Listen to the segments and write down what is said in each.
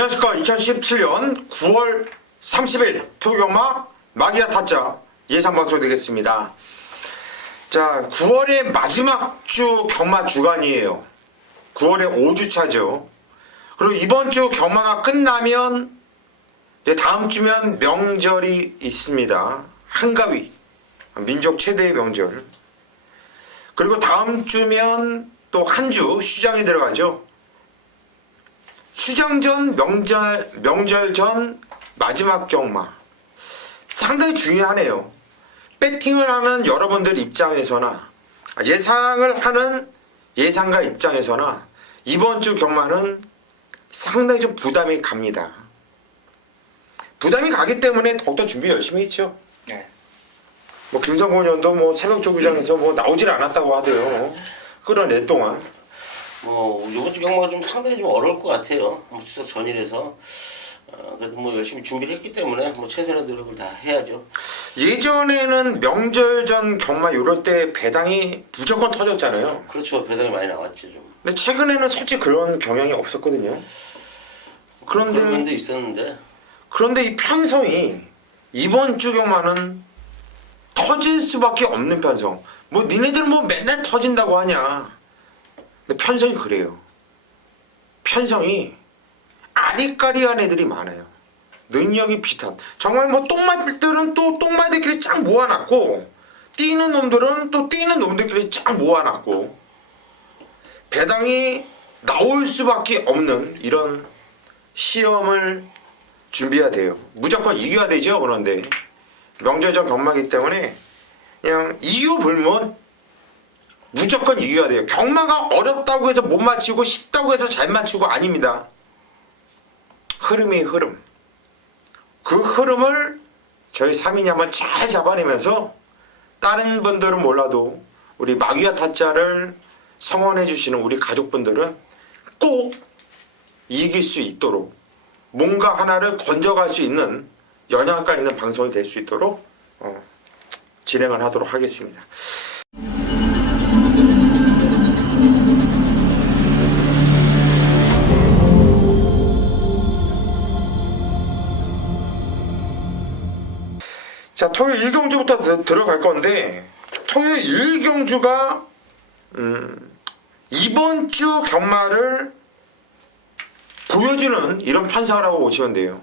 안녕하십니까. 2017년 9월 30일 토요경마 마기아 타짜 예상방송 되겠습니다. 자, 9월의 마지막 주 경마 주간이에요. 9월의 5주차죠. 그리고 이번 주 경마가 끝나면 다음 주면 명절이 있습니다. 한가위, 민족 최대의 명절. 그리고 다음 주면 또 한 주 휴장이 들어가죠. 휴장 전 명절 전 마지막 경마 상당히 중요하네요. 배팅을 하는 여러분들 입장에서나 예상을 하는 예상가 입장에서나 이번 주 경마는 상당히 좀 부담이 갑니다. 부담이 가기 때문에 더욱더 준비 열심히 했죠. 네. 뭐 김성곤 의원도 뭐 새벽 조구장에서 뭐 나오질 않았다고 하대요. 그런 애 동안. 이번 주 경마가 좀 상당히 좀 어려울 것 같아요. 추석 전이라서. 그래도 뭐 열심히 준비를 했기 때문에 뭐 최선의 노력을 다 해야죠. 예전에는 명절 전 경마 이럴 때 배당이 무조건 터졌잖아요. 그렇죠. 배당이 많이 나왔죠 좀. 근데 최근에는 솔직히 그런 경향이 없었거든요. 그런 면도 있었는데. 그런데 이 편성이 이번 주 경마는 터질 수밖에 없는 편성. 뭐 니네들 뭐 맨날 터진다고 하냐. 근데 편성이 그래요. 편성이 아리까리한 애들이 많아요. 능력이 비슷한. 정말 뭐 똥말들은 또 똥말들끼리 쫙 모아놨고 뛰는 놈들은 또 뛰는 놈들끼리 쫙 모아놨고 배당이 나올 수밖에 없는 이런 시험을 준비해야 돼요. 무조건 이겨야 되죠. 그런데 명절전 경마기 때문에 그냥 이유 불문 무조건 이겨야 돼요. 경마가 어렵다고 해서 못 맞히고 쉽다고 해서 잘 맞히고 아닙니다. 흐름이 흐름. 그 흐름을 저희 3인이 한번 잘 잡아내면서 다른 분들은 몰라도 우리 마귀와 타짜를 성원해 주시는 우리 가족분들은 꼭 이길 수 있도록 뭔가 하나를 건져갈 수 있는 영향가 있는 방송이 될 수 있도록 진행을 하도록 하겠습니다. 자, 토요일 1경주부터 들어갈 건데 토요일 1경주가 이번 주 경마를 보여주는 이런 판상을 하고 보시면 돼요.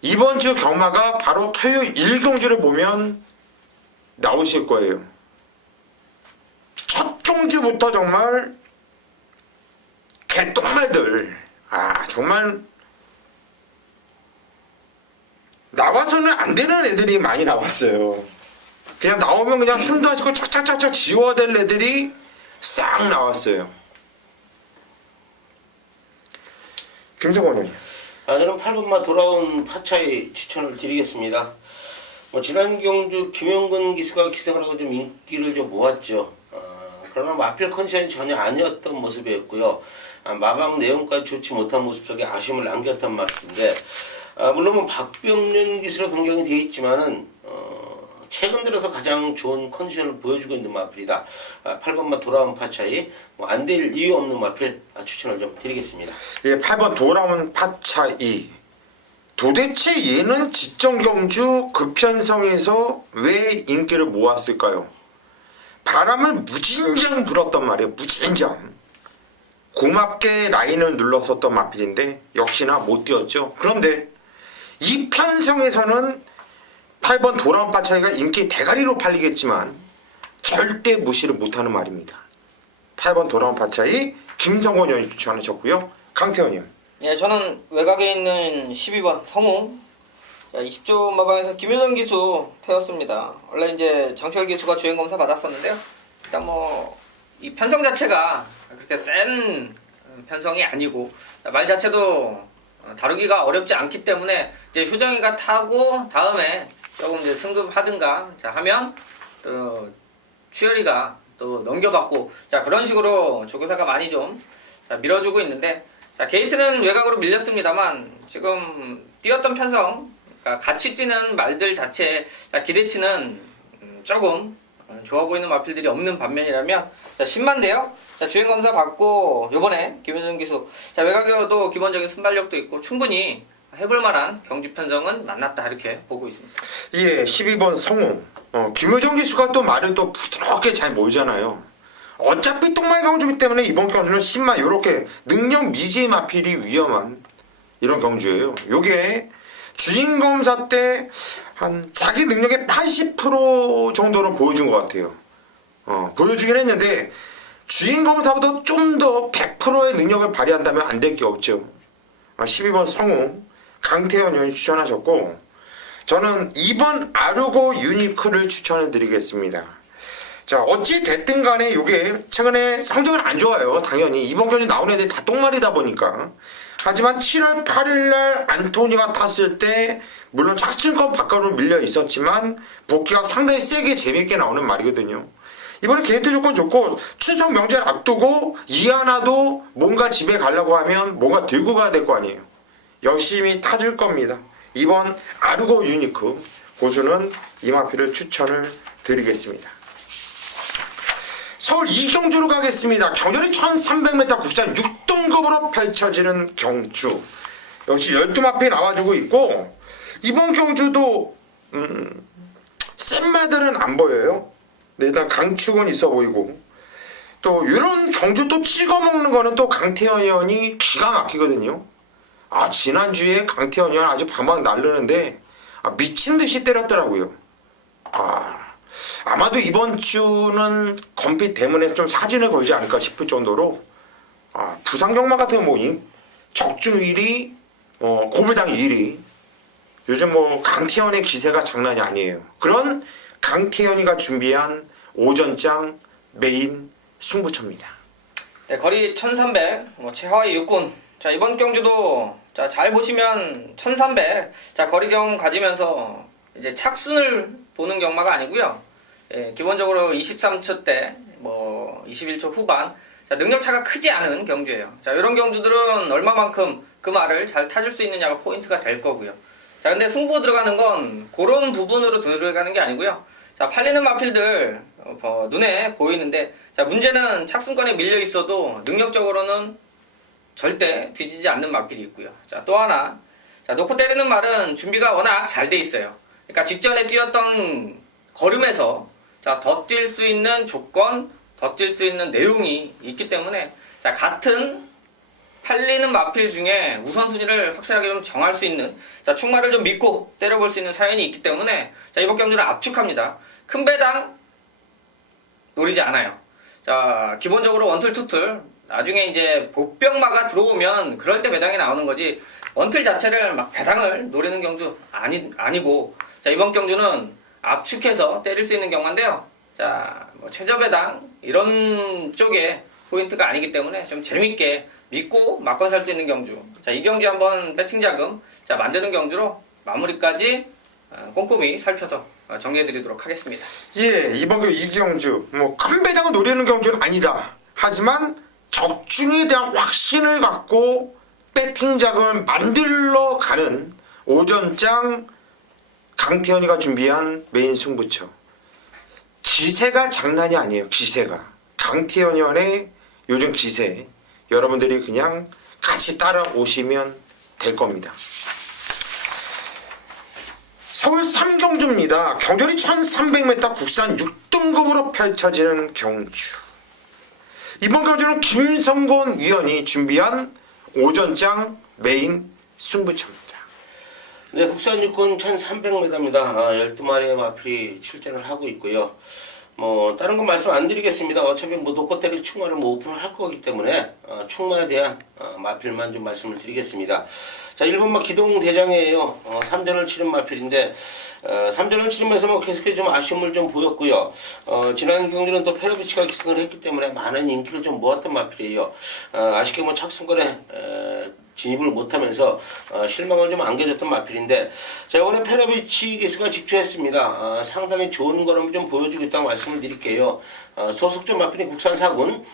이번 주 경마가 바로 토요일 1경주를 보면 나오실 거예요. 첫 경주부터 정말 개똥말들 정말 나와서는 안 되는 애들이 많이 나왔어요. 그냥 나오면 그냥 숨도 안 쉬고 착착착착 지워야 될 애들이 싹 나왔어요. 김성곤 의원님. 저는 8번마 돌아온 파차이 추천을 드리겠습니다. 지난 경주 김용근 기수가 기생을 하고 좀 인기를 좀 모았죠. 그러나 마필 컨디션이 전혀 아니었던 모습이었고요. 마방 내용까지 좋지 못한 모습 속에 아쉬움을 남겼던 말인데 물론 박병륜 기수로 변경이 되어 있지만은 최근 들어서 가장 좋은 컨디션을 보여주고 있는 마필이다. 8번만 돌아온 파차이 안 될 이유 없는 마필 추천을 좀 드리겠습니다. 예, 8번 돌아온 파차이. 도대체 얘는 지정경주 급편성에서 왜 인기를 모았을까요? 바람을 무진장 불었단 말이에요. 무진장. 고맙게 라인을 눌렀었던 마필인데 역시나 못 뛰었죠. 그런데 이 편성에서는 8번 돌아온 파차이가 인기 대가리로 팔리겠지만 절대 무시를 못하는 말입니다. 8번 돌아온 파차이 김성곤 의원이 추천하셨고요. 강태원 의원. 예, 저는 외곽에 있는 12번 성웅 20조 마방에서 김효정 기수 태웠습니다. 원래 이제 장철 기수가 주행 검사 받았었는데요. 일단 뭐 이 편성 자체가 그렇게 센 편성이 아니고 말 자체도 다루기가 어렵지 않기 때문에 이제 효정이가 타고 다음에 조금 이제 승급하든가 하면 또 추열이가 또 넘겨받고 그런 식으로 조교사가 많이 좀 밀어주고 있는데 게이트는 외곽으로 밀렸습니다만 지금 뛰었던 편성 그러니까 같이 뛰는 말들 자체 기대치는 조금 좋아 보이는 마필들이 없는 반면이라면 자, 10만 대요. 자, 주행 검사 받고 요번에 김효정 기수 자, 외곽에도 기본적인 순발력도 있고 충분히 해볼 만한 경주 편성은 만났다 이렇게 보고 있습니다. 예, 12번 성우. 김효정 기수가 또 말을 또 부드럽게 잘 몰잖아요. 어차피 똥말 경주기 때문에 이번 경주는 10만 요렇게 능력 미지 마필이 위험한 이런 경주예요. 요게 주인 검사 때 한 자기 능력의 80% 정도는 보여준 것 같아요. 보여주긴 했는데 주인 검사보다 좀 더 100%의 능력을 발휘한다면 안 될 게 없죠. 12번 성우 강태현 의원이 추천하셨고 저는 2번 아르고 유니크를 추천을 드리겠습니다. 자, 어찌 됐든 간에 요게 최근에 성적은 안 좋아요. 당연히 이번 경기 나온 애들이 다 똥말이다 보니까. 하지만 7월 8일날 안토니가 탔을 때 물론 착순권 밖으로 밀려 있었지만 복귀가 상당히 세게 재밌게 나오는 말이거든요. 이번에 게이트 조건 좋고 추석 명절 앞두고 이하나도 뭔가 집에 가려고 하면 뭔가 들고 가야 될 거 아니에요. 열심히 타줄 겁니다. 이번 아르고 유니크 고수는 이마피를 추천을 드리겠습니다. 서울 이경주로 가겠습니다. 경전이 1300m 국산 6등급으로 펼쳐지는 경주. 역시 12마필 나와주고 있고 이번 경주도 센 말들은 안 보여요. 네, 일단 강축은 있어 보이고 또 이런 경주 또 찍어먹는 거는 또 강태현 의원이 기가 막히거든요. 지난주에 강태현 의원 아주 방방 날르는데 미친듯이 때렸더라고요. 아마도 이번 주는 검빛 때문에 좀 사진을 걸지 않을까 싶을 정도로 부상 경마 같은 뭐 적중 1위, 고배당 1위. 요즘 뭐 강태현의 기세가 장난이 아니에요. 그런 강태현이가 준비한 오전장 메인 승부처입니다. 네, 거리 1300, 최하위 육군. 자, 이번 경주도 자, 잘 보시면 1300. 자, 거리 경험 가지면서 이제 착순을 보는 경마가 아니고요. 예, 기본적으로 23초 대, 21초 후반. 자, 능력 차가 크지 않은 경주예요. 자, 이런 경주들은 얼마만큼 그 말을 잘 타줄 수 있느냐가 포인트가 될 거고요. 자, 근데 승부 들어가는 건 그런 부분으로 들어가는 게 아니고요. 자, 팔리는 마필들 눈에 보이는데, 자, 문제는 착순권에 밀려 있어도 능력적으로는 절대 뒤지지 않는 마필이 있고요. 자, 또 하나, 자, 놓고 때리는 말은 준비가 워낙 잘 돼 있어요. 그러니까 직전에 뛰었던 걸음에서 자, 더 뛸 수 있는 조건, 더 뛸 수 있는 내용이 있기 때문에 자, 같은 팔리는 마필 중에 우선순위를 확실하게 좀 정할 수 있는 자, 충마를 좀 믿고 때려볼 수 있는 사연이 있기 때문에 자, 이번 경주는 압축합니다. 큰 배당 노리지 않아요. 자, 기본적으로 원툴 투툴 나중에 이제 복병마가 들어오면 그럴 때 배당이 나오는 거지 원툴 자체를 막 배당을 노리는 경주 아니고 자, 이번 경주는 압축해서 때릴 수 있는 경마인데요. 자, 최저 배당 이런 쪽에 포인트가 아니기 때문에 좀 재밌게 믿고 맞건 살 수 있는 경주. 자, 이 경주 한번 배팅 자금 자, 만드는 경주로 마무리까지 꼼꼼히 살펴서 정리해드리도록 하겠습니다. 예, 이번 그 이경주 큰 배당을 노리는 경주는 아니다. 하지만 적중에 대한 확신을 갖고 배팅 자금을 만들러 가는 오전장 강태현이가 준비한 메인 승부처. 기세가 장난이 아니에요. 기세가. 강태현 의원의 요즘 기세 여러분들이 그냥 같이 따라오시면 될 겁니다. 서울 3경주입니다. 경전이 1300m 국산 6등급으로 펼쳐지는 경주. 이번 경주는 김성곤 위원이 준비한 오전장 메인 승부처입니다. 네, 국산 육군 1300m입니다. 12마리의 마필이 출전을 하고 있고요. 다른 건 말씀 안 드리겠습니다. 어차피 놓고 때릴 충마를 오픈을 할 거기 때문에 충마에 대한 마필만 좀 말씀을 드리겠습니다. 자, 1번마 기동대장이에요. 3전을 치른 마필인데 3전을 치르면서 계속해서 좀 아쉬움을 좀 보였고요. 지난 경주는 또 페로비치가 기승을 했기 때문에 많은 인기를 좀 모았던 마필이에요. 아쉽게 착순권에 진입을 못하면서 실망을 좀 안겨줬던 마필인데, 자, 이번에 페라비치 기수가 직주했습니다. 상당히 좋은 걸음을 좀 보여주고 있다고 말씀을 드릴게요. 소속점 마필인 국산 4군,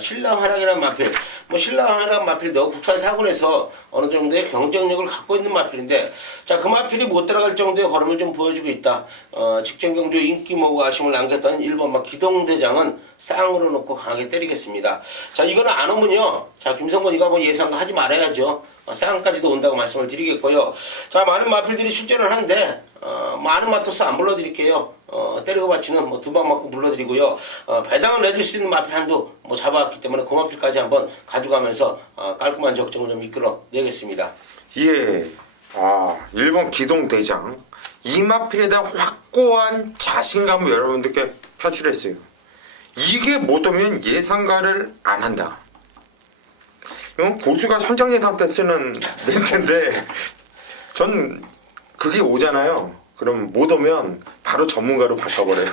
신라 활약이라는 마필, 신라 활약 마필도 국산 4군에서 어느 정도의 경쟁력을 갖고 있는 마필인데, 자, 그 마필이 못 따라갈 정도의 걸음을 좀 보여주고 있다. 직전 경주 인기 모으고 아쉬움을 남겼던 1번 기동대장은 쌍으로 놓고 강하게 때리겠습니다. 자, 이거는 안 오면요, 자, 김성곤이가 예상도 하지 말아야죠. 쌍까지도 온다고 말씀을 드리겠고요. 자, 많은 마필들이 출전을 하는데, 많은 마토스 안 불러드릴게요. 때리고 받치는 2방 맞고 불러드리고요. 배당을 내줄 수 있는 마필 한두 잡아왔기 때문에 그 마필까지 한번 가져가면서 깔끔한 적정을 좀 이끌어 내겠습니다. 예. 1번 기동대장. 이 마필에 대한 확고한 자신감을 여러분들께 표출했어요. 이게 못 오면 예상가를 안 한다. 이건 고수가 현장 예상 때 쓰는 멘트인데, 전 그게 오잖아요. 그럼 못 오면 바로 전문가로 바꿔버려요.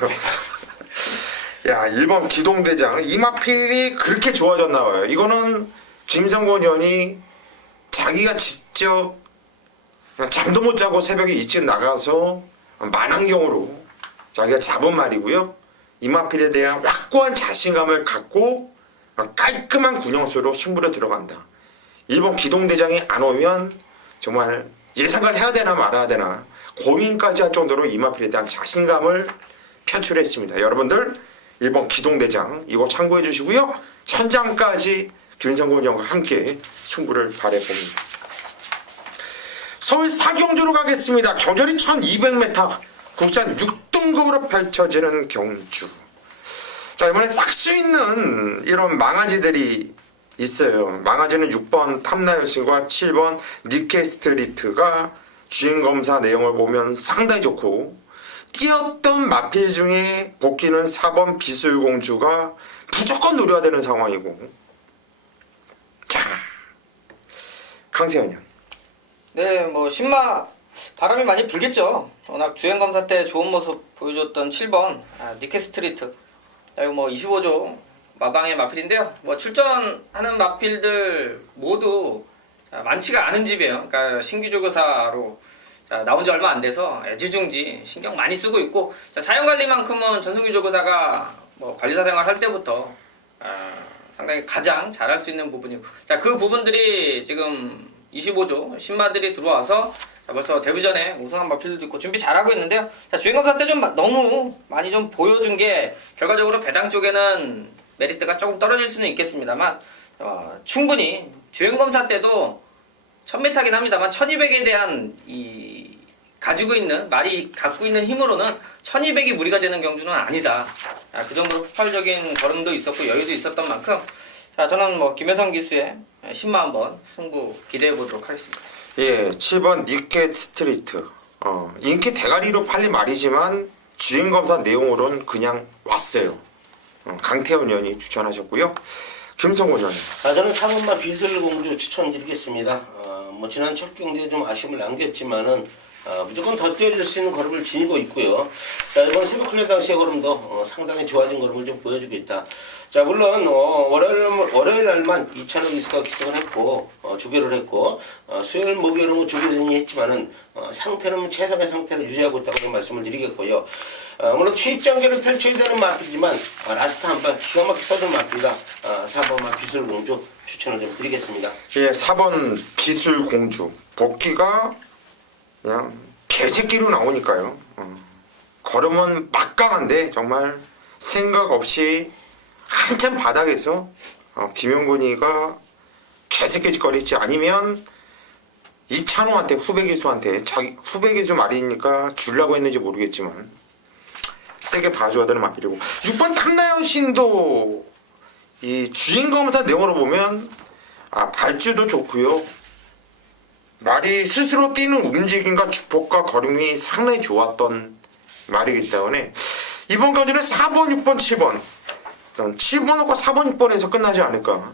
야, 1번 기동대장. 이 마필이 그렇게 좋아졌나 봐요. 이거는 김성곤 의원이 자기가 직접 잠도 못 자고 새벽에 일찍 나가서 만환경으로 자기가 잡은 말이고요. 이 마필에 대한 확고한 자신감을 갖고 깔끔한 군용수로 승부를 들어간다. 1번 기동대장이 안 오면 정말 예상을 해야 되나 말아야 되나 고민까지 할 정도로 이 마필에 대한 자신감을 표출했습니다. 여러분들 1번 기동대장 이거 참고해 주시고요. 천장까지 김성곤 형과 함께 승부를 바라봅니다. 서울 사경주로 가겠습니다. 경절이 1200m 국산 6등급으로 펼쳐지는 경주. 자, 이번에 싹 수 있는 이런 망아지들이 있어요. 망아지는 6번 탐나여신과 7번 니케스트리트가 주행검사 내용을 보면 상당히 좋고, 뛰었던 마필 중에 복귀는 4번 비술공주가 무조건 노려야 되는 상황이고. 자, 강세현 형. 네, 신마 바람이 많이 불겠죠. 워낙 주행검사 때 좋은 모습 보여줬던 7번 니케스트리트. 이거 25조 마방의 마필인데요. 출전하는 마필들 모두 많지가 않은 집이에요. 그러니까 신규 조교사로 나온 지 얼마 안 돼서 애지중지 신경 많이 쓰고 있고, 사용 관리만큼은 전승규 조교사가 관리사 생활 할 때부터 상당히 가장 잘할 수 있는 부분이고, 그 부분들이 지금 25조 신마들이 들어와서 벌써 데뷔전에 우승한 마필들도 있고 준비 잘하고 있는데요. 주행검사 때 좀 너무 많이 좀 보여준 게 결과적으로 배당 쪽에는 메리트가 조금 떨어질 수는 있겠습니다만, 충분히 주행검사 때도 1000m긴 합니다만 1200에 대한 말이 갖고 있는 힘으로는 1200이 무리가 되는 경주는 아니다. 그 정도로 폭발적인 걸음도 있었고 여유도 있었던 만큼, 저는 김혜성 기수의 10만 한번 승부 기대해 보도록 하겠습니다. 예, 7번 니케 스트리트. 인기 대가리로 팔린 말이지만 주행검사 내용으로는 그냥 왔어요. 강태훈 의원이 추천하셨고요. 김성곤 의원. 저는 3번마 비슬공주 추천드리겠습니다. 지난 첫 경기에 좀 아쉬움을 남겼지만은 무조건 더 뛰어줄 수 있는 걸음을 지니고 있고요. 자, 이번 새벽 훈련 당시의 걸음도 상당히 좋아진 걸음을 좀 보여주고 있다. 자, 물론 월요일 날만 이찬호 기수가 기승을 했고 조교를 했고, 수요일 목요일은 조교전이 했지만은 상태는 최상의 상태를 유지하고 있다고 좀 말씀을 드리겠고요. 물론 추입장계를 펼쳐야 되는 마필이지만 라스트 한발 기가 막히게 써준 마필이다. 4번마 비술공주 추천을 좀 드리겠습니다. 예, 4번 비술공주. 복귀가 그냥 개새끼로 나오니까요. 걸음은 막강한데 정말 생각 없이 한참 바닥에서 김용근이가 개새끼짓거리지 아니면 이찬호한테 후배 기수한테 자기 후배 기수 말이니까 주려고 했는지 모르겠지만 세게 봐줘야 되는 마필이고, 6번 탐나연신도 이 주인검사 내용으로 보면 발주도 좋고요. 말이 스스로 뛰는 움직임과 주폭과 걸음이 상당히 좋았던 말이기 때문에 이번 경기는 4번, 6번, 7번 7번하고 4번, 6번에서 끝나지 않을까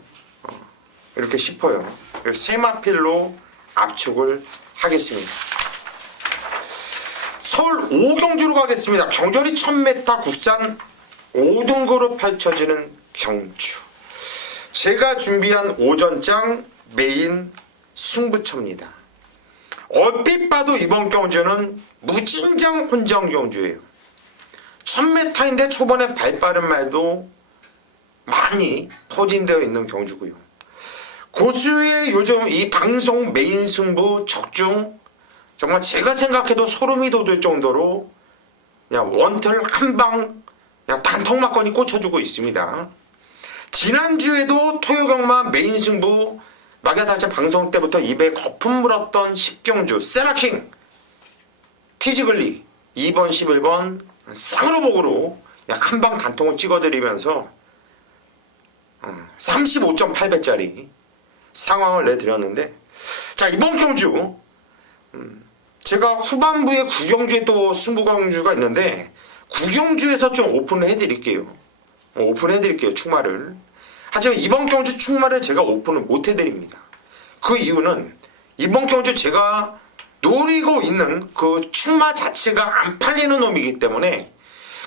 이렇게 싶어요. 세 마필로 압축을 하겠습니다. 서울 5경주로 가겠습니다. 경절이 1000m 국산 5등급으로 펼쳐지는 경주. 제가 준비한 오전장 메인 승부처입니다. 얼핏 봐도 이번 경주는 무진장 혼정 경주예요. 1000m인데 초반에 발빠른 말도 많이 포진되어 있는 경주고요. 고수의 요즘 이 방송 메인 승부 적중 정말 제가 생각해도 소름이 돋을 정도로 그냥 원틀 한방 그냥 단통막건이 꽂혀주고 있습니다. 지난주에도 토요경마 메인 승부 마개단체 방송 때부터 입에 거품 물었던 10경주 세라킹 티즈글리 2번 11번 쌍으로 복으로 한방 단통을 찍어드리면서 35.8배짜리 상황을 내드렸는데, 자 이번 경주 제가 후반부에 구경주에 또 승부경주가 있는데 구경주에서 좀 오픈을 해드릴게요. 오픈해드릴게요, 축마를. 하지만 이번 경주 축마를 제가 오픈을 못 해드립니다. 그 이유는 이번 경주 제가 노리고 있는 그 축마 자체가 안 팔리는 놈이기 때문에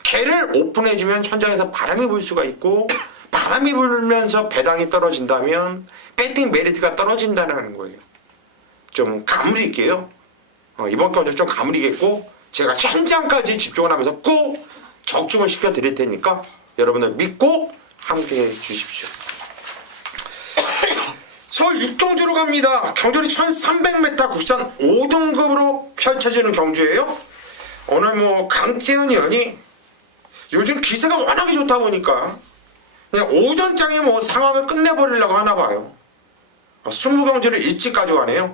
걔를 오픈해주면 현장에서 바람이 불 수가 있고, 바람이 불면서 배당이 떨어진다면 배팅 메리트가 떨어진다는 거예요. 좀 가무릴게요. 이번 경주 좀 가무리겠고, 제가 현장까지 집중을 하면서 꼭 적중을 시켜드릴 테니까 여러분들 믿고 함께해 주십시오. 서울 6경주로 갑니다. 경주는 1300m 국산 5등급으로 펼쳐지는 경주예요. 오늘 뭐 강태현 의원이 요즘 기세가 워낙에 좋다 보니까 그냥 오전장에 뭐 상황을 끝내버리려고 하나 봐요. 20경주를 일찍 가져가네요.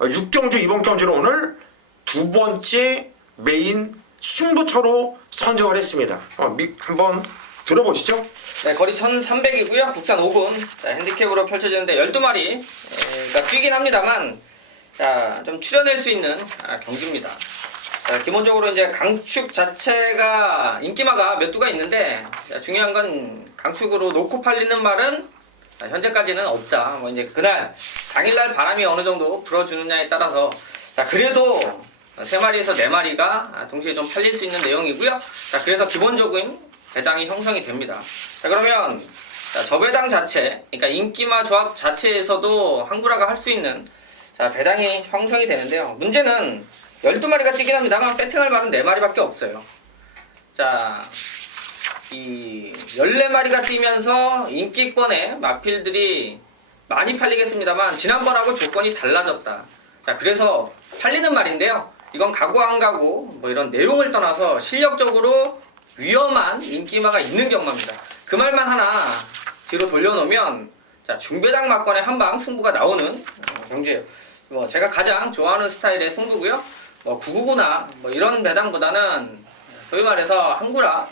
6경주 이번 경주로 오늘 두 번째 메인 승부처로 선정을 했습니다. 한번 들어보시죠. 네, 거리 1300이고요. 국산 5군. 자, 핸디캡으로 펼쳐지는데 12마리가 뛰긴 합니다만, 자, 좀 추려낼 수 있는 경기입니다. 자, 기본적으로 이제 강축 자체가 인기마가 몇 두가 있는데, 자, 중요한 건 강축으로 놓고 팔리는 말은 현재까지는 없다. 뭐 이제 그날 당일날 바람이 어느 정도 불어주느냐에 따라서, 자, 그래도 3마리에서 4마리가 동시에 좀 팔릴 수 있는 내용이고요. 자, 그래서 기본적인 배당이 형성이 됩니다. 자, 그러면 자, 저배당 자체, 그러니까 인기마 조합 자체에서도 한구라가 할 수 있는 자, 배당이 형성이 되는데요. 문제는 12마리가 뛰긴 합니다만 배팅할 말은 4마리밖에 없어요. 자, 이 14마리가 뛰면서 인기권의 마필들이 많이 팔리겠습니다만 지난번하고 조건이 달라졌다. 자, 그래서 팔리는 말인데요. 이건 가고 안 가고 뭐 이런 내용을 떠나서 실력적으로 위험한 인기마가 있는 경마입니다. 그 말만 하나 뒤로 돌려놓으면 자, 중배당 막건의 한방 승부가 나오는 경주예요. 뭐 제가 가장 좋아하는 스타일의 승부고요. 뭐 999나 뭐 이런 배당보다는 소위 말해서 한구라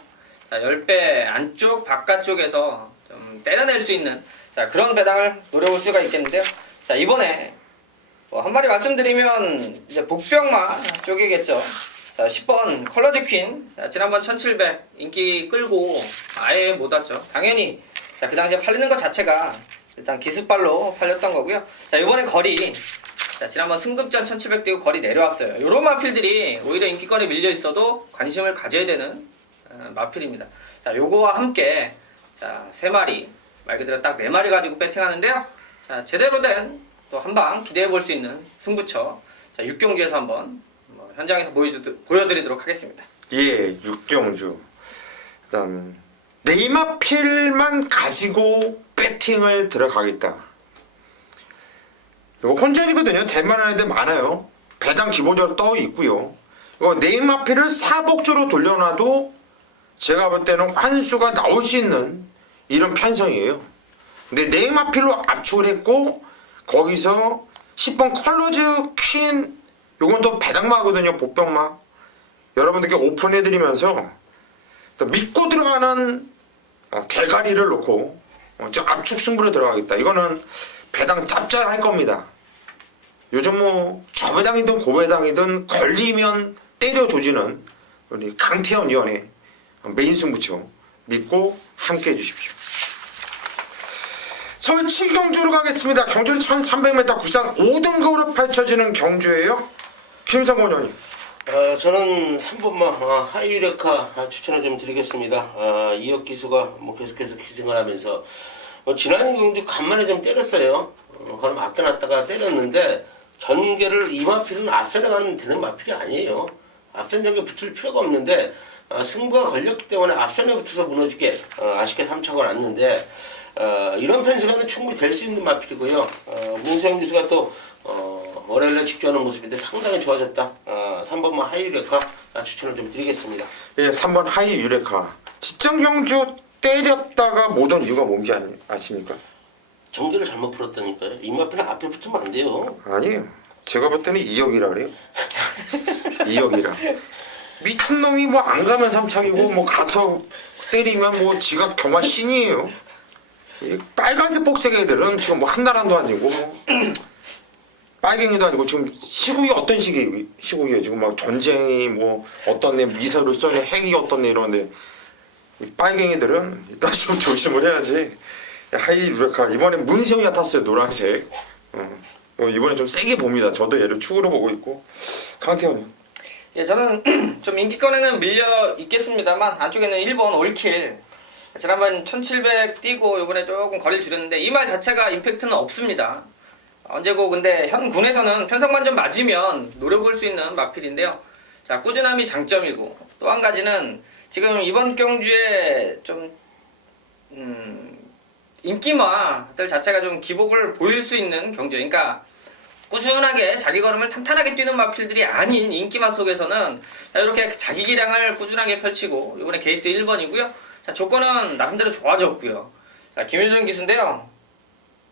10배 안쪽 바깥쪽에서 좀 때려낼 수 있는 자, 그런 배당을 노려볼 수가 있겠는데요. 자, 이번에 뭐 한 마디 말씀드리면 이제 복병마 쪽이겠죠. 자, 10번 컬러즈 퀸. 자, 지난번 1700 인기 끌고 아예 못 왔죠. 당연히 자, 그 당시에 팔리는 것 자체가 일단 기습발로 팔렸던 거고요. 자, 이번에 거리 자, 지난번 승급전 1700 뛰고 거리 내려왔어요. 요런 마필들이 오히려 인기권에 밀려 있어도 관심을 가져야 되는 마필입니다. 자, 요거와 함께 자, 3마리 말 그대로 딱 4마리 가지고 배팅하는데요. 자, 제대로 된 또 한방 기대해 볼 수 있는 승부처. 자, 6경주에서 한번 현장에서 보여드리도록 하겠습니다. 예, 6경주. 일단 네이마필만 가지고 배팅을 들어가겠다. 이거 혼전이거든요. 대만한 애들 많아요. 배당 기본적으로 떠 있고요. 이거 네이마필을 사복조로 돌려놔도 제가 볼 때는 환수가 나올 수 있는 이런 편성이에요. 근데 네이마필로 압축을 했고 거기서 10번 컬러즈 퀸 요건 또 배당마거든요. 복병마. 여러분들께 오픈해드리면서 믿고 들어가는 대가리를 놓고 저 압축 승부로 들어가겠다. 이거는 배당 짭짤할 겁니다. 요즘 뭐 저배당이든 고배당이든 걸리면 때려 조지는 우리 강태현 위원의 메인 승부처 믿고 함께 해주십시오. 서울 7경주로 가겠습니다. 경주는 1300m 국산 5등급으로 펼쳐지는 경주예요. 김상곤 의원님. 저는 3번마 하이유레카 추천을 좀 드리겠습니다. 이혁 기수가 뭐 계속해서 기승을 하면서 지난 경주 간만에 좀 때렸어요. 그걸 맡겨놨다가 때렸는데 전개를 이 마필은 앞선에 가는 되는 마필이 아니에요. 앞선 전개 붙을 필요가 없는데 승부가 걸렸기 때문에 앞선에 붙어서 무너지게 아쉽게 3차고 났는데 이런 편승하는 충분히 될 수 있는 마필이고요. 문세영 기수가 또 월요일에 집중하는 모습인데 상당히 좋아졌다. 3번만 하이유레카 추천을 좀 드리겠습니다. 예, 3번 하이 유레카. 지정 경주 때렸다가 못 온 이유가 뭔지 아십니까? 전개를 잘못 풀었다니까요. 이 마필은 앞에 붙으면 안 돼요. 아니에요. 제가 볼 때는 2억이라 그래요. 2억이라. 미친놈이 뭐 안 가면 3착이고 뭐 가서 때리면 뭐 지가 경화 신이에요. 이 빨간색 복색 애들은 지금 뭐 한나라도 아니고 뭐 빨갱이도 아니고 지금 시국이 어떤 시국이에요. 지금 막 전쟁이 뭐 어떤 애 미사를 쏘네 핵이 어떤 애 이러는데 이 빨갱이들은 일단 좀 조심을 해야지. 하이 유레카 이번에 문세영이가 탔어요. 노란색. 이번에 좀 세게 봅니다. 저도 얘를 축으로 보고 있고. 강태현은? 예, 저는 좀 인기권에는 밀려 있겠습니다만 안쪽에는 1번 올킬. 지난번 1700 뛰고 이번에 조금 거리를 줄였는데 이 말 자체가 임팩트는 없습니다. 언제고 근데 현 군에서는 편성만점 맞으면 노려볼 수 있는 마필인데요. 자, 꾸준함이 장점이고 또 한 가지는 지금 이번 경주에 좀 인기마들 자체가 좀 기복을 보일 수 있는 경주. 그러니까 꾸준하게 자기 걸음을 탄탄하게 뛰는 마필들이 아닌 인기마 속에서는 이렇게 자기 기량을 꾸준하게 펼치고 이번에 게이트 1번이고요. 자, 조건은 나름대로 좋아졌고요. 자, 김효정 기수인데요.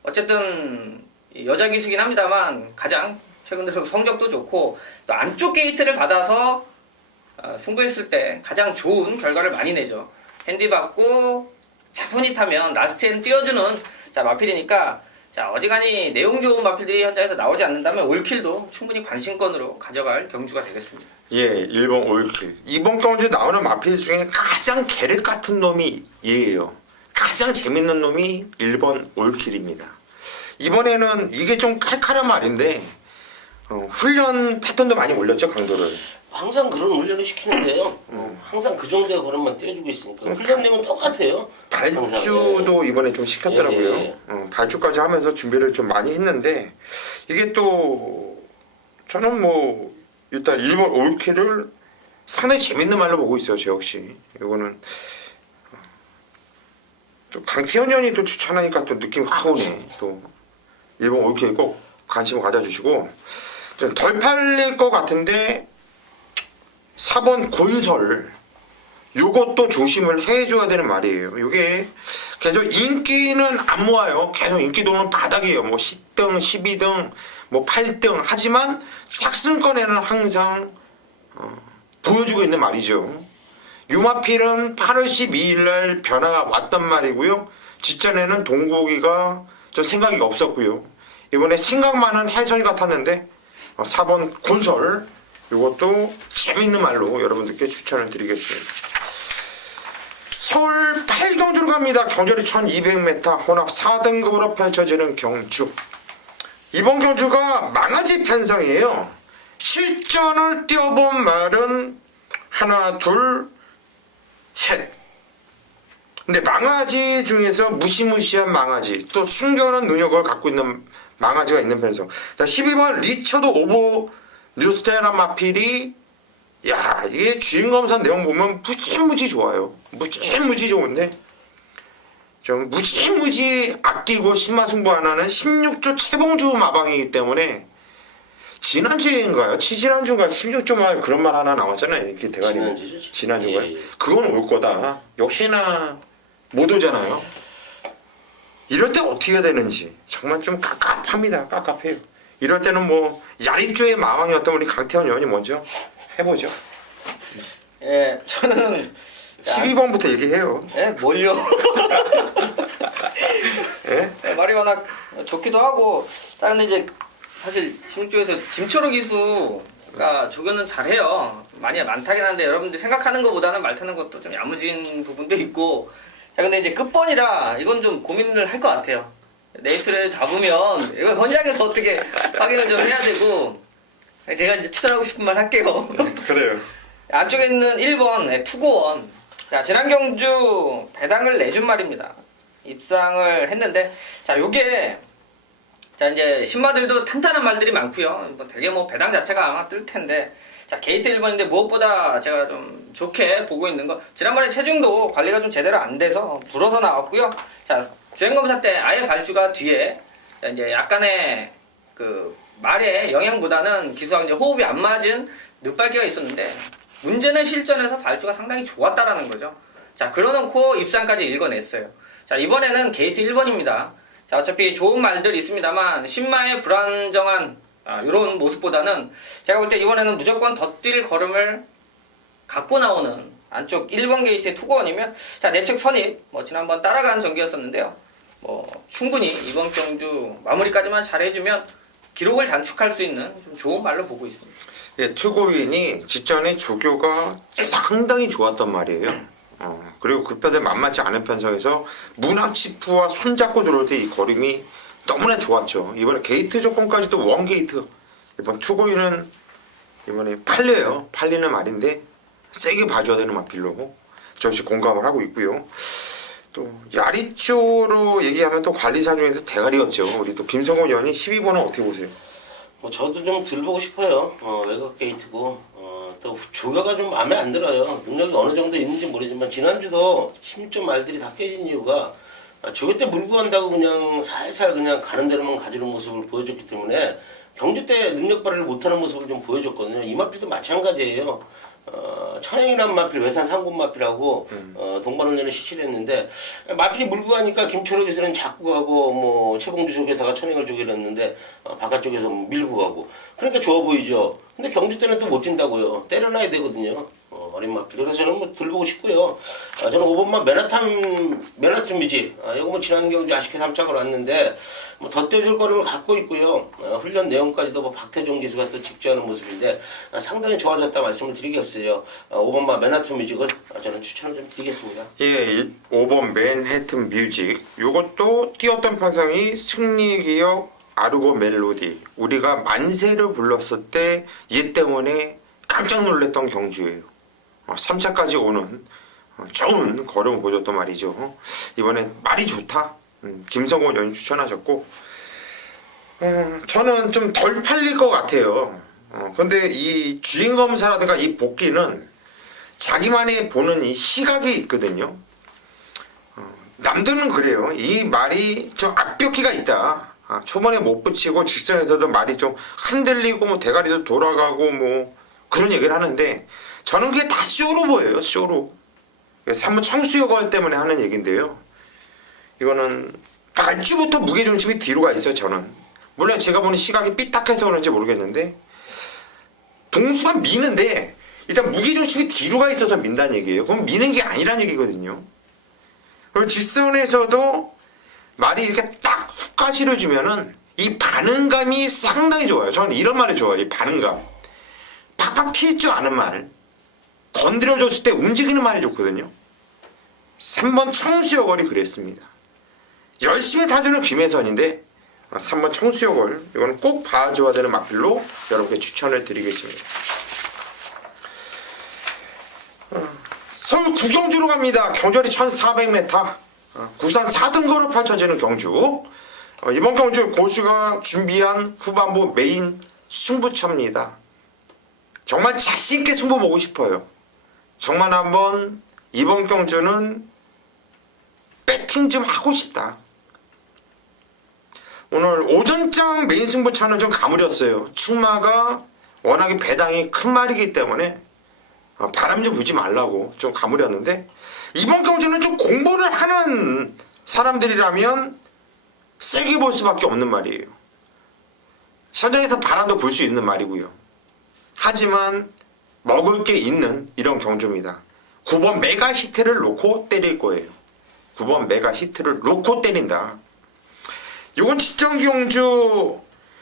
어쨌든 여자 기수긴 합니다만 가장 최근 들어서 성적도 좋고 또 안쪽 게이트를 받아서 승부했을 때 가장 좋은 결과를 많이 내죠. 핸디 받고 차분히 타면 라스트엔 띄워주는 자 마필이니까 자 어지간히 내용 좋은 마필들이 현장에서 나오지 않는다면 올킬도 충분히 관심권으로 가져갈 경주가 되겠습니다. 예, 1번 올킬. 이번 경주에 나오는 마필 중에 가장 계륵 같은 놈이 얘예요. 가장 재밌는 놈이 1번 올킬입니다. 이번에는 이게 좀 칼칼한 말인데 훈련 패턴도 많이 올렸죠, 강도를. 항상 그런 훈련을 시키는데요. 항상 그 정도의 걸음만 떼어주고 있으니까 훈련 내용은 똑같아요. 발주도 이번에 좀 시켰더라고요. 예. 발주까지 하면서 준비를 좀 많이 했는데 이게 또 저는 뭐 일단 1번 올킬을 상당히 재밌는 말로 보고 있어요. 저 역시 이거는 또 강태현 의원이 또 추천하니까 또 느낌이 확 오네. 또 1번 올킬 꼭 관심을 가져주시고 좀 덜 팔릴 것 같은데 4번 곤설 요것도 조심을 해줘야 되는 말이에요. 이게 계속 인기는 안 모아요. 계속 인기도는 바닥이에요. 뭐 10등, 12등, 뭐 8등 하지만 삭승권에는 항상 보여주고 있는 말이죠. 유마필은 8월 12일 날 변화가 왔단 말이고요. 직전에는 동국이가 저 생각이 없었고요. 이번에 생각 많은 혜선이 같았는데 4번 곤설 이것도 재밌는 말로 여러분들께 추천을 드리겠습니다. 서울 8경주로 갑니다. 경주리 1200m 혼합 4등급으로 펼쳐지는 경주. 이번 경주가 망아지 편성이에요. 실전을 뛰어본 말은 하나, 둘, 셋. 근데 망아지 중에서 무시무시한 망아지, 또 숨겨놓은 능력을 갖고 있는 망아지가 있는 편성. 12번 리처드 오브 뉴스테라 마필이 야 이게 주인검사 내용 보면 무지무지 좋아요. 무지무지 좋은데 좀 무지무지 아끼고 신마승부 하나는 16조 채봉주 마방이기 때문에 지난주인가요? 지난주인가 16조 말 그런 말 하나 나왔잖아요. 이렇게 대가리 지난주가 예. 그건 올 거다. 역시나 못 오잖아요. 이럴 때 어떻게 해야 되는지 정말 좀 깝깝합니다. 깝깝해요. 이럴 때는 뭐 야리조의 마왕이었던 우리 강태현 의원이 먼저 해보죠. 예, 저는 12번부터 얘기해요. 예, 뭘요? 예? 네, 말이 워낙 좋기도 하고 근데 이제 사실 16조에서 김철호 기수가 조교는 잘해요. 많이 많다긴 한데 여러분들이 생각하는 것보다는 말 타는 것도 좀 야무진 부분도 있고 자 근데 이제 끝번이라 이건 좀 고민을 할 것 같아요. 네이트를 잡으면 이건 현장에서 어떻게 확인을 좀 해야 되고 제가 이제 추천하고 싶은 말 할게요. 그래요. 안쪽에 있는 1번 투고원 자, 지난 경주 배당을 내준 말입니다. 입상을 했는데, 자, 요게, 자, 이제 신마들도 탄탄한 말들이 많고요. 뭐 되게 뭐 배당 자체가 아마 뜰 텐데, 자, 게이트 1번인데 무엇보다 제가 좀 좋게 보고 있는 거, 지난번에 체중도 관리가 좀 제대로 안 돼서 불어서 나왔고요. 자, 주행검사 때 아예 발주가 뒤에, 자, 이제 약간의 그 말의 영향보다는 기수와 이제 호흡이 안 맞은 늦발기가 있었는데, 문제는 실전에서 발주가 상당히 좋았다라는 거죠. 자, 그러놓고 입상까지 읽어냈어요. 자, 이번에는 게이트 1번입니다. 자, 어차피 좋은 말들이 있습니다만 신마의 불안정한 이런 모습보다는 제가 볼 때 이번에는 무조건 더 뛸 걸음을 갖고 나오는 안쪽 1번 게이트의 투구원이면, 자, 내측 선입 뭐 지난번 따라간 전기였었는데요. 뭐 충분히 이번 경주 마무리까지만 잘해주면 기록을 단축할 수 있는 좀 좋은 말로 보고 있습니다. 예, 투고인이 직전에 조교가 상당히 좋았단 말이에요. 그리고 그 편에 만만치 않은 편성에서 문학치프와 손잡고 들어올 때 이 걸음이 너무나 좋았죠. 이번에 게이트 조건까지도 원 게이트. 이번 투고인은 이번에 팔리는 말인데 세게 봐줘야 되는 마필로 저 역시 공감을 하고 있고요. 또 야리초로 얘기하면 또 관리사 중에서 대가리였죠. 우리 또 김성훈 의원이 12번은 어떻게 보세요? 뭐 저도 좀 들보고 싶어요. 외곽 게이트고 또 조교가 좀 마음에 안 들어요. 능력이 어느 정도 있는지 모르지만 지난주도 16점 말들이 다 깨진 이유가 조교 때 물고 간다고 그냥 살살 그냥 가는 대로만 가지는 모습을 보여줬기 때문에 경주 때 능력 발휘를 못하는 모습을 좀 보여줬거든요. 이 마필도 마찬가지예요. 천행이란 마필, 외산 상군 마필하고 동반훈련을 실시를 했는데 마필이 물고 가니까 김초록에서는 자꾸 가고 뭐 최봉주 조교사가 천행을 조교했는데 바깥쪽에서 밀고 가고 그러니까 좋아 보이죠. 근데 경주 때는 또 못 뛴다고요. 때려놔야 되거든요. 어린 마필. 그래서 저는 뭐 들보고 싶고요. 저는 5번만 맨하탄 뮤지. 이거 뭐 지난 경주 아쉽게 3착을 왔는데 뭐 더 떼줄 거름을 갖고 있고요. 훈련 내용까지도 뭐 박태종 기수가 또 집중하는 모습인데 상당히 좋아졌다 말씀을 드리겠어요. 5번만 맨하탄 뮤직을 저는 추천을 좀 드리겠습니다. 예, 5번 맨해튼 뮤직. 이것도 뛰었던 편성이 승리기억 아르고 멜로디. 우리가 만세를 불렀을 때 얘 때문에 깜짝 놀랐던 경주예요. 3차까지 오는 좋은 걸음을 보여줬단 말이죠. 이번엔 말이 좋다. 김성호 의원이 추천하셨고, 저는 좀 덜 팔릴 것 같아요. 근데 이 주행검사라든가 이 복귀는 자기만의 보는 이 시각이 있거든요. 남들은 그래요. 이 말이 좀 앞벽기가 있다. 초반에 못 붙이고 직선에서도 말이 좀 흔들리고 뭐 대가리도 돌아가고 뭐 그런 얘기를 하는데 저는 그게 다 쇼로 보여요. 쇼로. 3번 청수여걸 때문에 하는 얘기인데요. 이거는 발주부터 무게중심이 뒤로 가 있어요. 저는. 물론 제가 보는 시각이 삐딱해서 그런지 모르겠는데 동수가 미는데 일단 무게중심이 뒤로 가 있어서 민다는 얘기예요. 그럼 미는 게 아니란 얘기거든요. 그리고 직선에서도 말이 이렇게 딱 훅가시를 주면은 이 반응감이 상당히 좋아요. 저는 이런 말을 좋아해요. 이 반응감. 팍팍 튀지 않은 말. 건드려줬을 때 움직이는 말이 좋거든요. 3번 청수여걸이 그랬습니다. 열심히 타주는 김혜선인데 3번 청수여걸 이건 꼭 봐줘야 되는 마필로 여러분께 추천을 드리겠습니다. 서울 구경주로 갑니다. 경절이 1400m. 구산 4등거로 펼쳐지는 경주. 이번 경주 고수가 준비한 후반부 메인 승부처입니다. 정말 자신있게 승부 보고 싶어요. 정말 한번 이번 경주는 배팅 좀 하고 싶다. 오늘 오전장 메인 승부차는 좀 가무렸어요. 충마가 워낙에 배당이 큰 말이기 때문에 바람 좀 불지 말라고 좀 가무렸는데 이번 경주는 좀 공부를 하는 사람들이라면 세게 볼 수밖에 없는 말이에요. 현장에서 바람도 불 수 있는 말이고요. 하지만 먹을 게 있는 이런 경주입니다. 9번 메가 히트를 놓고 때릴 거예요. 9번 메가 히트를 놓고 때린다. 이건 직전 경주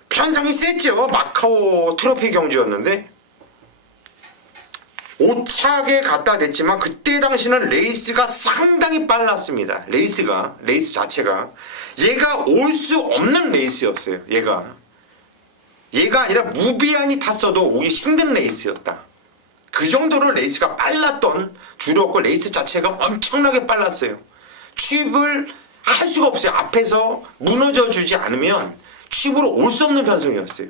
편성이 셌죠. 마카오 트로피 경주였는데 5착에 갖다 댔지만 그때 당시는 레이스가 상당히 빨랐습니다. 레이스 자체가 얘가 올 수 없는 레이스였어요. 얘가 아니라 무비안이 탔어도 오기 힘든 레이스였다. 그 정도로 레이스가 빨랐던 주로였고 레이스 자체가 엄청나게 빨랐어요. 취입을 할 수가 없어요. 앞에서 무너져 주지 않으면 칩으로 올 수 없는 편성이었어요.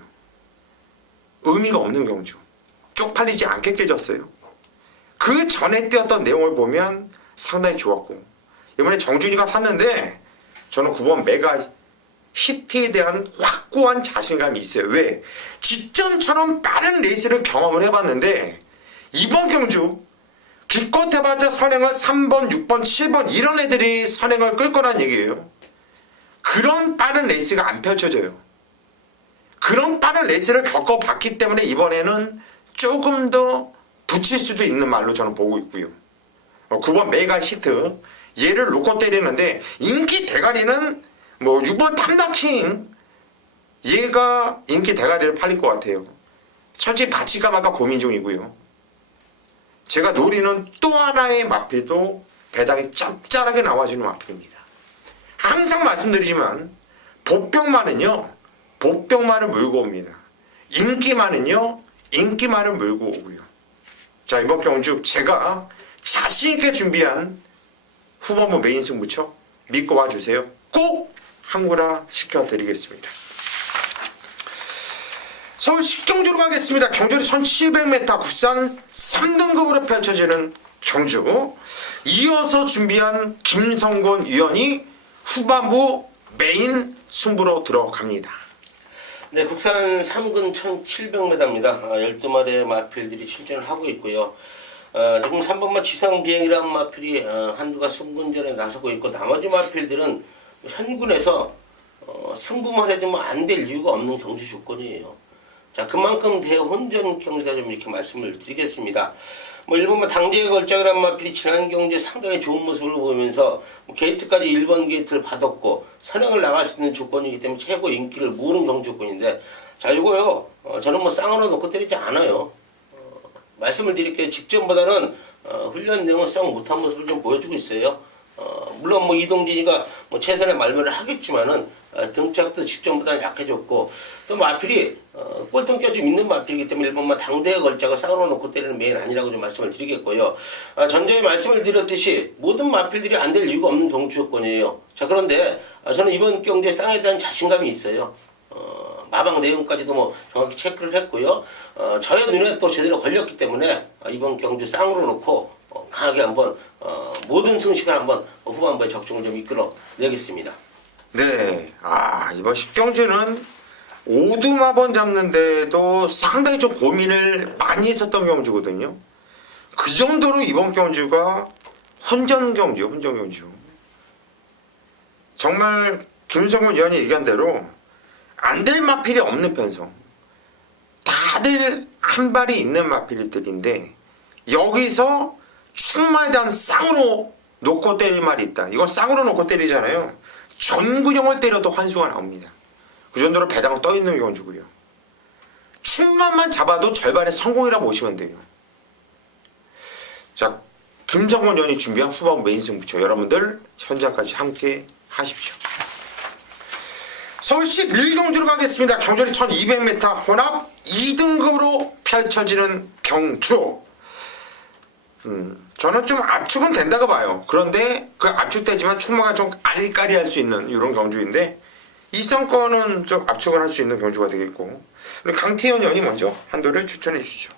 의미가 없는 경주. 쪽팔리지 않게 깨졌어요. 그 전에 뛰었던 내용을 보면 상당히 좋았고, 이번에 정준이가 탔는데 저는 9번 메가 히트에 대한 확고한 자신감이 있어요. 왜? 직전처럼 빠른 레이스를 경험을 해봤는데 이번 경주 기껏 해봤자 선행을 3번, 6번, 7번 이런 애들이 선행을 끌 거란 얘기예요. 그런 빠른 레이스가 안 펼쳐져요. 그런 빠른 레이스를 겪어봤기 때문에 이번에는 조금 더 붙일 수도 있는 말로 저는 보고 있고요. 9번 메가 히트, 얘를 놓고 때리는데 인기 대가리는 뭐 6번 탐다킹, 얘가 인기 대가리를 팔릴 것 같아요. 솔직히 바치가 말까 고민 중이고요. 제가 노리는 또 하나의 마필도 배당이 짭짤하게 나와주는 마필입니다. 항상 말씀드리지만 보병만은요, 보병만을 물고 옵니다. 인기만은요, 인기만을 물고 오고요. 자, 이번 경주 제가 자신있게 준비한 후반부 메인 승부처 믿고 와주세요. 꼭 항구라 시켜드리겠습니다. 서울 10경주로 가겠습니다. 경주는 1700m 국산 3등급으로 펼쳐지는 경주. 이어서 준비한 김성곤 위원이 후반부 메인 승부로 들어갑니다. 네, 국산 3근 1700m입니다. 12마리의 마필들이 출전을 하고 있고요. 지금 3번마 지상비행이라는 마필이 한두가 승군전에 나서고 있고, 나머지 마필들은 현군에서 승부만 해주면 안 될 이유가 없는 경주 조건이에요. 자, 그만큼 대혼전 경주다 좀 이렇게 말씀을 드리겠습니다. 뭐 1번마 당대의 걸작이라는 마필이 지난 경주에 상당히 좋은 모습을 보이면서 게이트까지 1번 게이트를 받았고 선행을 나갈 수 있는 조건이기 때문에 최고 인기를 모으는 경주 조건인데, 자, 이거요, 저는 뭐 쌍으로 놓고 때리지 않아요. 말씀을 드릴게요. 직전보다는 훈련 내용은 썩 못한 모습을 좀 보여주고 있어요. 물론 뭐 이동진이가 뭐 최선의 말면을 하겠지만은 등짝도 직전보다는 약해졌고, 또 마필이 꼴통기가 좀 있는 마필이기 때문에 1번만 당대의 걸작을 쌍으로 놓고 때리는 메인 아니라고 좀 말씀을 드리겠고요. 전전에 말씀을 드렸듯이 모든 마필들이 안 될 이유가 없는 경주 조건이에요. 자, 그런데 저는 이번 경주에 쌍에 대한 자신감이 있어요. 마방 내용까지도 뭐 정확히 체크를 했고요. 저의 눈에 또 제대로 걸렸기 때문에 이번 경주 쌍으로 놓고 강하게 한번 모든 승식을 한번 후반부에 적중을 좀 이끌어 내겠습니다. 네, 이번 10경주는 오두마번 잡는데도 상당히 좀 고민을 많이 했었던 경주거든요. 그 정도로 이번 경주가 혼전 경주. 정말 김성곤 위원이 얘기한 대로 안 될 마필이 없는 편성. 다들 한 발이 있는 마필들인데 여기서 충만한 쌍으로 놓고 때릴 말이 있다. 이거 쌍으로 놓고 때리잖아요. 전근형을 때려도 환수가 나옵니다. 그 정도로 배당 떠있는 경주고요. 충만만 잡아도 절반의 성공이라고 보시면 돼요. 자, 김성곤 위원이 준비한 후반부 메인 승부처, 여러분들 현장까지 함께 하십시오. 서울 11경주로 가겠습니다. 경주는 1200m 혼합 2등급으로 펼쳐지는 경주. 저는 좀 압축은 된다고 봐요. 그런데 그 압축되지만 충마가 좀 아리까리할 수 있는 이런 경주인데, 이성권은 좀 압축을 할 수 있는 경주가 되겠고, 우리 강태현 의원이 먼저 한도를 추천해 주시죠.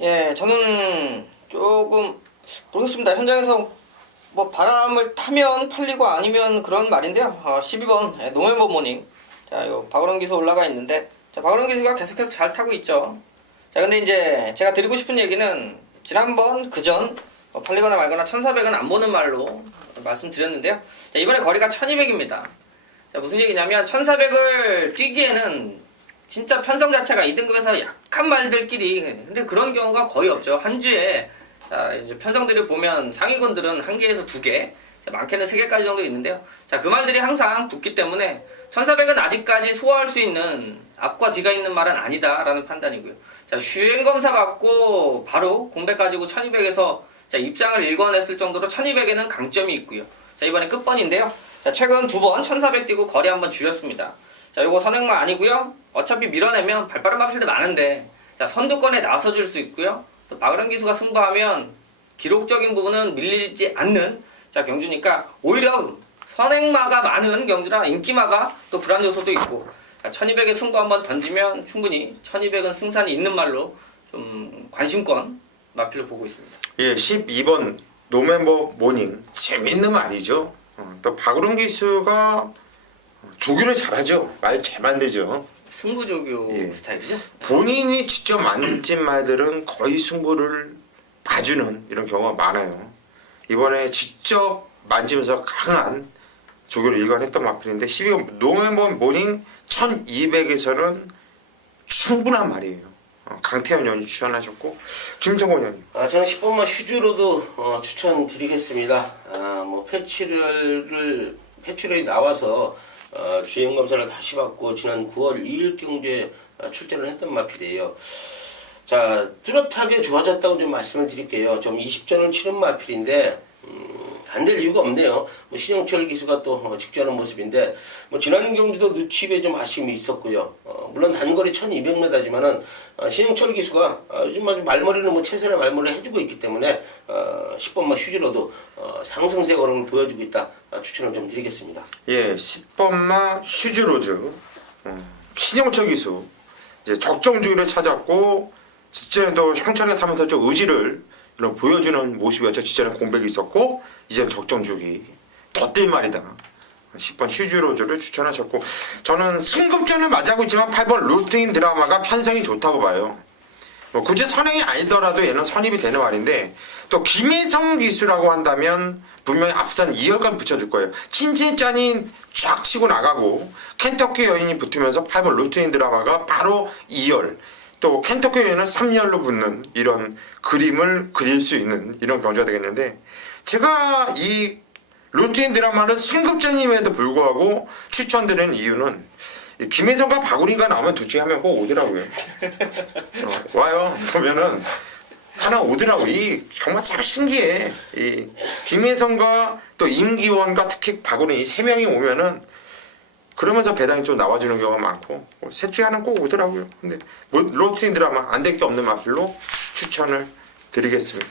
예, 저는 조금 모르겠습니다. 현장에서 뭐 바람을 타면 팔리고 아니면 그런 말인데요. 12번 노멤버 모닝. 자, 요 박으론 기수 올라가 있는데, 자, 박으론 기수가 계속해서 잘 타고 있죠. 자, 근데 이제 제가 드리고 싶은 얘기는 지난번 그전 팔리거나 말거나 1400은 안 보는 말로 말씀드렸는데요. 자, 이번에 거리가 1200입니다. 자, 무슨 얘기냐면 1400을 뛰기에는 진짜 편성 자체가 2등급에서 약한 말들끼리, 근데 그런 경우가 거의 없죠. 한 주에 자, 이제 편성들을 보면 상위군들은 1개에서 2개, 많게는 3개까지 정도 있는데요. 자, 그 말들이 항상 붙기 때문에 1400은 아직까지 소화할 수 있는 앞과 뒤가 있는 말은 아니다라는 판단이고요. 자, 주행검사 받고 바로 공백 가지고 1200에서 자, 입상을 일궈냈을 정도로 1200에는 강점이 있고요. 자, 이번에 끝번인데요. 자, 최근 2번 1400 뛰고 거리 한번 줄였습니다. 자, 요거 선행만 아니고요. 어차피 밀어내면 발빠른 마필도 많은데, 자, 선두권에 나서줄 수 있고요. 또 박으론 기수가 승부하면 기록적인 부분은 밀리지 않는 자, 경주니까 오히려 선행마가 많은 경주라 인기마가 또 불안 요소도 있고 1200에 승부 한번 던지면 충분히 1200은 승산이 있는 말로 좀 관심권 마필로 보고 있습니다. 예, 12번 노멤버 모닝 재밌는 말이죠. 또 박우름 기수가 조교를 잘하죠. 말 잘 만들죠. 승부조교 예. 스타일이죠. 본인이 직접 만진 말들은 거의 승부를 봐주는 이런 경우가 많아요. 이번에 직접 만지면서 강한 조교를 일관했던 마필인데 12번 노멤버 모닝 1200에서는 충분한 말이에요. 강태현 의원이 추천하셨고 김성곤 의원님. 저는 10번만 휴주로도 추천드리겠습니다. 뭐 패치럴이 나와서 주행 검사를 다시 받고 지난 9월 2일 경주에 출전을 했던 마필이에요. 자, 뚜렷하게 좋아졌다고 좀 말씀을 드릴게요. 좀 20전을 치른 마필인데 안 될 이유가 없네요. 뭐 신영철 기수가 또 직주하는 모습인데 뭐 지난 경주도 누치에 좀 아쉬움이 있었고요. 물론 단거리 1200m지만은 신영철 기수가 요즘 아주 말머리는 뭐 최선의 말머리를 해주고 있기 때문에 10번마 휴지로도 상승세 걸음을 보여주고 있다. 추천을 좀 드리겠습니다. 예, 10번마 슈즈로즈 신영철 기수 이제 적정 주기를 찾았고 직전에도 형차례 타면서 좀 의지를 이런 보여주는 모습이었죠. 직전에 공백이 있었고 이젠 적정 주기 더 뛸 말이다. 10번 슈즈로즈를 추천하셨고 저는 승급전을 맞이하고 있지만 8번 루틴 드라마가 편성이 좋다고 봐요. 뭐 굳이 선행이 아니더라도 얘는 선입이 되는 말인데 또 김혜성 기수라고 한다면 분명히 앞선 2열간 붙여줄 거예요. 친친짠이 쫙 치고 나가고 켄터키 여인이 붙으면서 8번 루틴 드라마가 바로 2열 또 켄터키 여인은 3열로 붙는 이런 그림을 그릴 수 있는 이런 경주가 되겠는데 제가 이 루틴 드라마를 승급전임에도 불구하고 추천드리는 이유는 김혜성과 박우림가 나오면 둘 중에 한 명 꼭 오더라고요. 와요. 그러면은 하나 오더라고. 이 정말 참 신기해. 이 김혜성과 또 임기원과 특히 박우림 이 세 명이 오면은 그러면서 배당이 좀 나와주는 경우가 많고 셋 중에 하나는 꼭 오더라고요. 근데 뭐 루틴 드라마 안 될 게 없는 맛들로 추천을 드리겠습니다.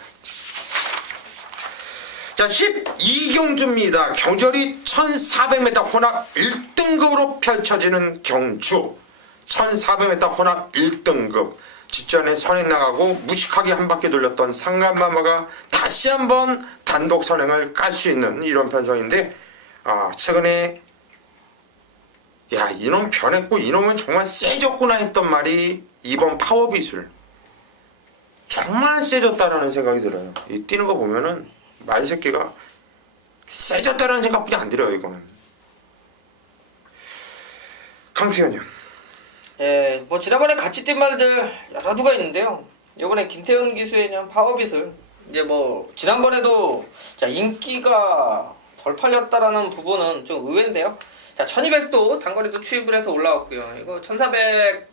자, 12경주입니다. 경주열이 1400m 혼합 1등급으로 펼쳐지는 경주. 1400m 혼합 1등급. 직전에 선행 나가고 무식하게 한 바퀴 돌렸던 상간마마가 다시 한번 단독 선행을 깔 수 있는 이런 편성인데 최근에 야, 이놈 변했고 이놈은 정말 세졌구나 했던 말이 이번 파워비술. 정말 세졌다라는 생각이 들어요. 이 뛰는 거 보면은 말새끼가 세졌다라는 생각뿐이 안 들어요. 이거는. 강태현이요. 예, 뭐 지난번에 같이 뛴 말들 여러 두가 있는데요. 이번에 김태현 기수의 파워빗을 이제 뭐 지난번에도 자 인기가 덜 팔렸다라는 부분은 좀 의외인데요. 자 1200도 단거리도 추입을 해서 올라왔고요. 이거 1400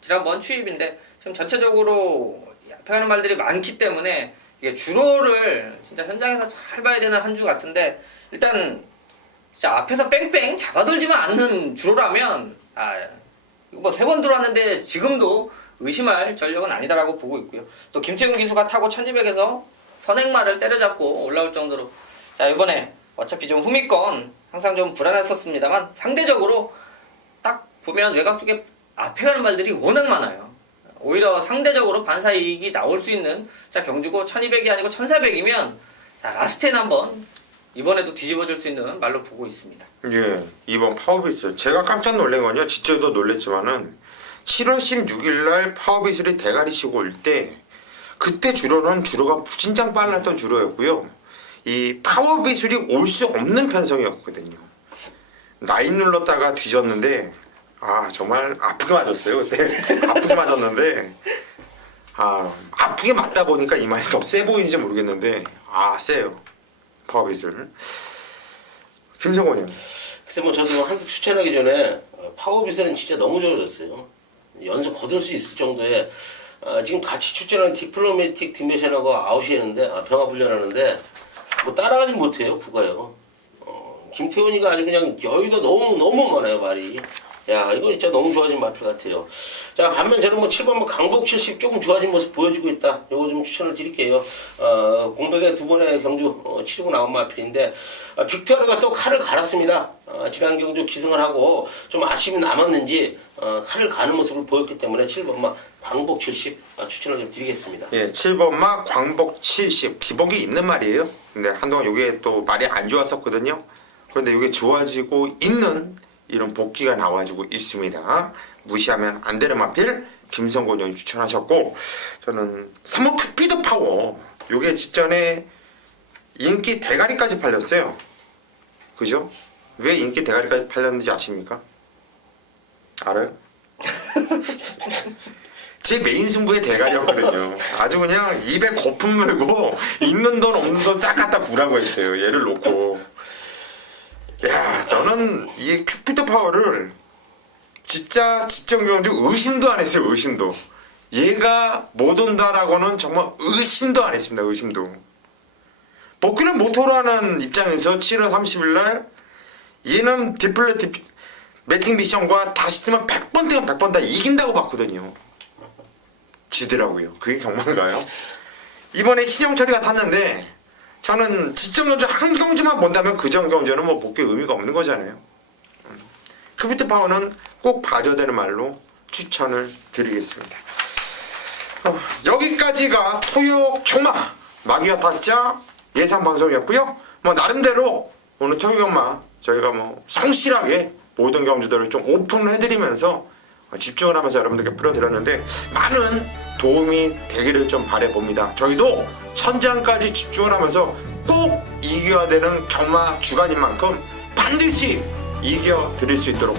지난번 추입인데 지금 전체적으로 앞에 가는 말들이 많기 때문에 이게 주로를 진짜 현장에서 잘 봐야 되는 한 주 같은데 일단 진짜 앞에서 뺑뺑 잡아돌지만 않는 주로라면 이거 뭐 3번 들어왔는데 지금도 의심할 전력은 아니다라고 보고 있고요. 또 김태훈 기수가 타고 1200에서 선행마를 때려잡고 올라올 정도로 자 이번에 어차피 좀 후미권 항상 좀 불안했었습니다만 상대적으로 딱 보면 외곽 쪽에 앞에 가는 말들이 워낙 많아요. 오히려 상대적으로 반사 이익이 나올 수 있는 자 경주고 1200이 아니고 1400이면 자 라스트엔 한번 이번에도 뒤집어줄 수 있는 말로 보고 있습니다. 예, 이번 파워비술 제가 깜짝 놀란 건요. 진짜도 놀랬지만은 7월 16일날 파워비술이 대가리 치고 올 때 그때 주로는 주로가 진짜 빨랐던 주로였고요. 이 파워비술이 올 수 없는 편성이었거든요. 나인 눌렀다가 뒤졌는데 정말 아프게 맞았어요. 그때 아프게 맞았는데 아프게 맞다 보니까 이 말이 더 세 보이는지 모르겠는데 세요. 파워비술. 김성곤이요. 글쎄 뭐 저도 한국 추천하기 전에 파워비술은 진짜 너무 좋아졌어요. 연속 거둘 수 있을 정도의 지금 같이 출전하는 디플로매틱 디메션하고 아웃이었는데 병합 훈련하는데 뭐 따라가지 못해요. 국가요. 김태훈이가 아주 그냥 여유가 너무 많아요. 말이 야, 이거 진짜 너무 좋아진 마필 같아요. 자, 반면 저는 뭐 7번 강복 70 조금 좋아진 모습 보여주고 있다. 요거 좀 추천을 드릴게요. 공백에 두 번의 경주 치르고 나온 마필인데, 빅토르가 또 칼을 갈았습니다. 지난 경주 기승을 하고 좀 아쉬움이 남았는지 칼을 가는 모습을 보였기 때문에 7번마 광복 70 추천을 좀 드리겠습니다. 예, 7번마 광복 70 기복이 있는 말이에요. 근데 한동안 이게 또 말이 안 좋았었거든요. 그런데 이게 좋아지고 있는 이런 복귀가 나와주고 있습니다. 무시하면 안 되는 마필 김성곤 형이 추천하셨고, 저는 3호 큐피드 파워 요게 직전에 인기 대가리까지 팔렸어요. 그죠? 왜 인기 대가리까지 팔렸는지 아십니까? 알아요? 제 메인 승부의 대가리였거든요. 아주 그냥 입에 거품 물고 있는 돈 없는 돈 싹 갖다 부라고 했어요. 얘를 놓고. 야, 저는 이 큐피드 파워를 진짜 직전 경주 의심도 안 했어요. 의심도. 얘가 못 온다라고는 정말 의심도 안 했습니다. 의심도. 복귀를 못하러 하는 입장에서 7월 30일 날 얘는 디플레티 매팅 미션과 다시 뜨면 100번 뜨면 100번 다 이긴다고 봤거든요. 지더라고요. 그게 정말인가요? 이번에 신영철이가 탔는데 저는 직전 경주 한 경주만 본다면 그전 경주는 뭐 복귀 의미가 없는 거잖아요. 큐피드 파워는 꼭 봐줘야 되는 말로 추천을 드리겠습니다. 여기까지가 토요 경마 마기와 타짜 예상 방송이었고요. 뭐 나름대로 오늘 토요 경마 저희가 뭐 성실하게 모든 경주들을 좀 오픈을 해드리면서 집중을 하면서 여러분들께 풀어드렸는데 많은 도움이 되기를 좀 바라봅니다. 저희도 선장까지 집중을 하면서 꼭 이겨야 되는 경마 주간인 만큼 반드시 이겨드릴 수 있도록